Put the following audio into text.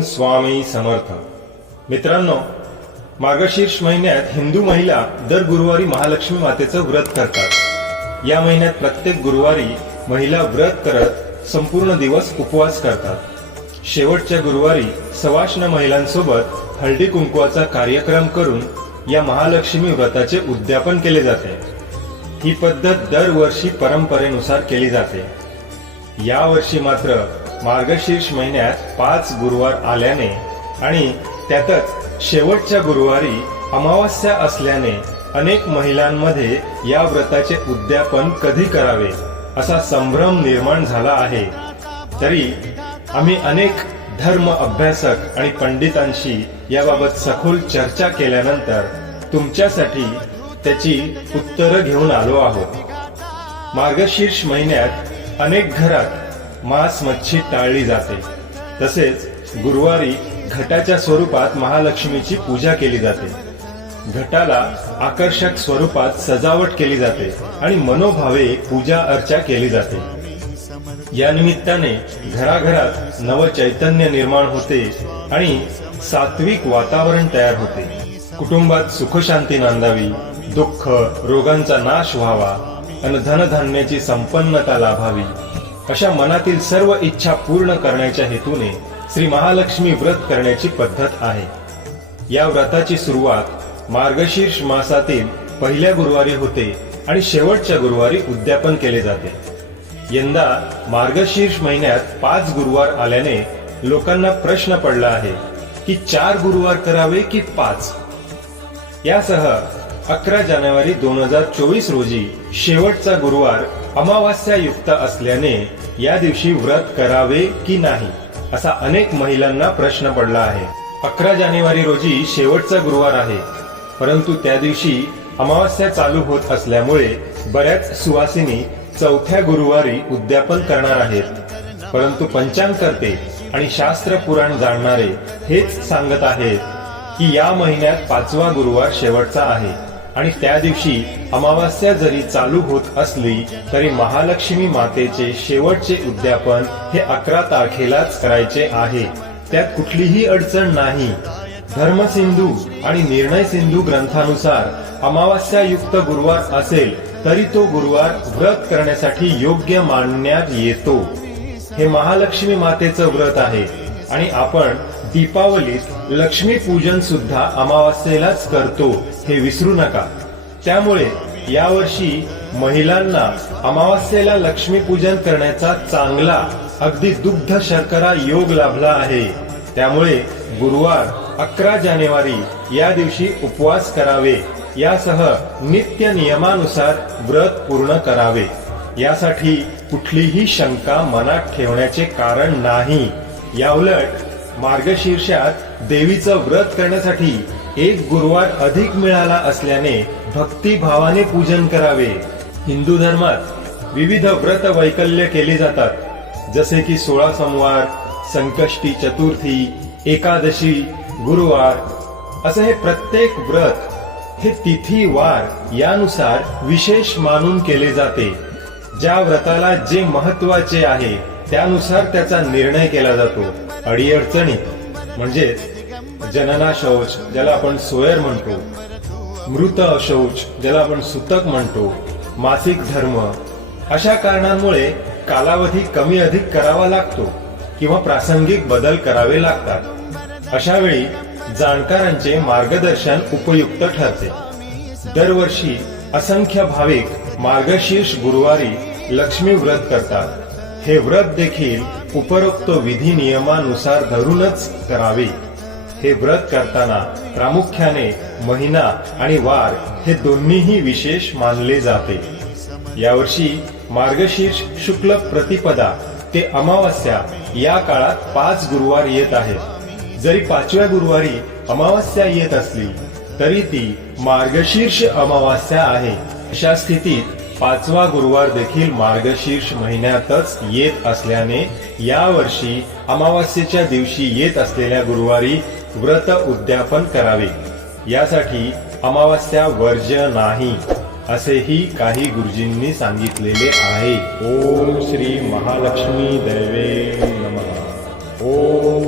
ओम स्वामी समर्थ. मित्रांनो मार्गशीर्ष महिन्यात हिंदू महिला दर गुरुवारी महालक्ष्मी मातेचं व्रत करतात. या महिन्यात प्रत्येक गुरुवारी महिला व्रत करत संपूर्ण दिवस उपवास करतात. शेवटच्या गुरुवारी सवाष्ण महिलांसोबत हळदी कुंकवाचा कार्यक्रम करून या महालक्ष्मी व्रताचे उद्यापन केले जाते. ही पद्धत दरवर्षी परंपरेनुसार केली जाते. या वर्षी मात्र मार्गशीर्ष महिन्यात पाच गुरुवार आल्याने आणि त्यातच शेवटच्या गुरुवारी अमावस्या असल्याने अनेक महिलांमध्ये या व्रताचे उद्यापन कधी करावे असा संभ्रम निर्माण झाला आहे. तरी आम्ही अनेक धर्म अभ्यासक आणि पंडितांशी याबाबत सखोल चर्चा केल्यानंतर तुमच्यासाठी त्याची उत्तरं घेऊन आलो आहोत. मार्गशीर्ष महिन्यात अनेक घरात मांस मच्छी टाळली जाते. तसेच गुरुवारी घटाच्या स्वरूपात महालक्ष्मीची पूजा केली जाते. घटाला आकर्षक स्वरूपात सजावट केली जाते आणि मनोभावे पूजा अर्चा केली जाते. या निमित्ताने घराघरात नव चैतन्य निर्माण होते आणि सात्विक वातावरण तयार होते. कुटुंबात सुखशांती नांदावी दुःख रोगांचा नाश व्हावा आणि धनधान्याची संपन्नता लाभावी. अशा मनातील सर्व इच्छा पूर्ण करण्याच्या हेतूने श्री महालक्ष्मी व्रत करण्याची पद्धत आहे. या व्रताची सुरुवात मार्गशीर्ष मासातील पहिल्या गुरुवारी होते आणि शेवटच्या गुरुवारी उद्यापन केले जाते. यंदा मार्गशीर्ष महिन्यात पाच गुरुवार आल्याने लोकांना प्रश्न पडला आहे की चार गुरुवार करावे की पाच? यासह अकरा जानेवारी दोन हजार चोवीस रोजी शेवटचा गुरुवार अमावास्या युक्त असल्याने या दिवशी व्रत करावे की नाही असा अनेक महिलांना प्रश्न पडला आहे. अकरा जानेवारी रोजी शेवटचा गुरुवार आहे. परंतु त्या दिवशी अमावस्या चालू होत असल्यामुळे बऱ्याच सुवासिनी चौथ्या गुरुवारी उद्यापन करणार आहेत. परंतु पंचांगकर्ते आणि शास्त्र पुराण जाणणारे हेच सांगत आहेत की या महिन्यात पाचवा गुरुवार शेवटचा आहे. आणि त्या दिवशी अमावास्या जरी चालू होत असली तरी महालक्ष्मी मातेचे शेवटचे उद्यापन हे अकरा तारखेलाच करायचे आहे. त्यात कुठलीही अडचण नाही. धर्मसिंधू आणि निर्णय सिंधू ग्रंथानुसार अमावास्या युक्त गुरुवार असेल तरी तो गुरुवार व्रत करण्यासाठी योग्य मानण्यात येतो. हे महालक्ष्मी मातेचं व्रत आहे. आणि आपण दीपावलीत लक्ष्मी पूजन सुद्धा अमावास्येलाच करतो हे विसरू नका. त्यामुळे यावर्षी महिलांना अमावास्येला लक्ष्मी पूजन करण्याचा चांगला अगदी दुग्ध शर्करा योग लाभला आहे. त्यामुळे गुरुवार अकरा जानेवारी या दिवशी उपवास करावे. यासह नित्य नियमानुसार व्रत पूर्ण करावे. यासाठी कुठलीही शंका मनात ठेवण्याचे कारण नाही. याउलट मार्गशीर्षात देवीचं व्रत करण्यासाठी एक गुरुवार अधिक मिळाला असल्याने भक्तिभावाने पूजन करावे. हिंदू धर्मात विविध व्रत वैकल्य केले जातात. जसे की सोळा सोमवार संकष्टी चतुर्थी एकादशी गुरुवार. असं हे प्रत्येक व्रत हे तिथी वार यानुसार विशेष मानून केले जाते. ज्या व्रताला जे महत्त्वाचे आहे त्यानुसार त्याचा निर्णय केला जातो अडीअडचणी म्हणजे जनना शौच ज्याला आपण सोयर म्हणतो. मृत शौच ज्याला आपण सुतक म्हणतो. मासिक धर्म. अशा कारणांमुळे कालावधी कमी अधिक करावा लागतो किंवा प्रासंगिक बदल करावे लागतात. अशा वेळी जाणकारांचे मार्गदर्शन उपयुक्त ठरते. दरवर्षी असंख्य भाविक मार्गशीर्ष गुरुवारी लक्ष्मी व्रत करतात. हे व्रत देखील उपरोक्त विधी नियमानुसार धरूनच करावे. हे व्रत करताना प्रामुख्याने महिना आणि वार हे दोन्हीही विशेष मानले जाते. यावर्षी मार्गशीर्ष शुक्ल प्रतिपदा ते अमावस्या या काळात पाच गुरुवार येत आहेत जरी पाचव्या गुरुवारी अमावस्या येत असली तरी ती मार्गशीर्ष अमावस्या आहे. अशा स्थितीत पाचवा गुरुवार देखील मार्गशीर्ष महिन्यातच येत असल्याने या वर्षी अमावास्येच्या दिवशी येत असलेल्या गुरुवारी व्रत उद्यापन करावे. यासाठी अमावस्या वर्ज्य नाही असेही काही गुरुजींनी सांगितलेले आहे. ओम श्री महालक्ष्मी दैवे नम. ओम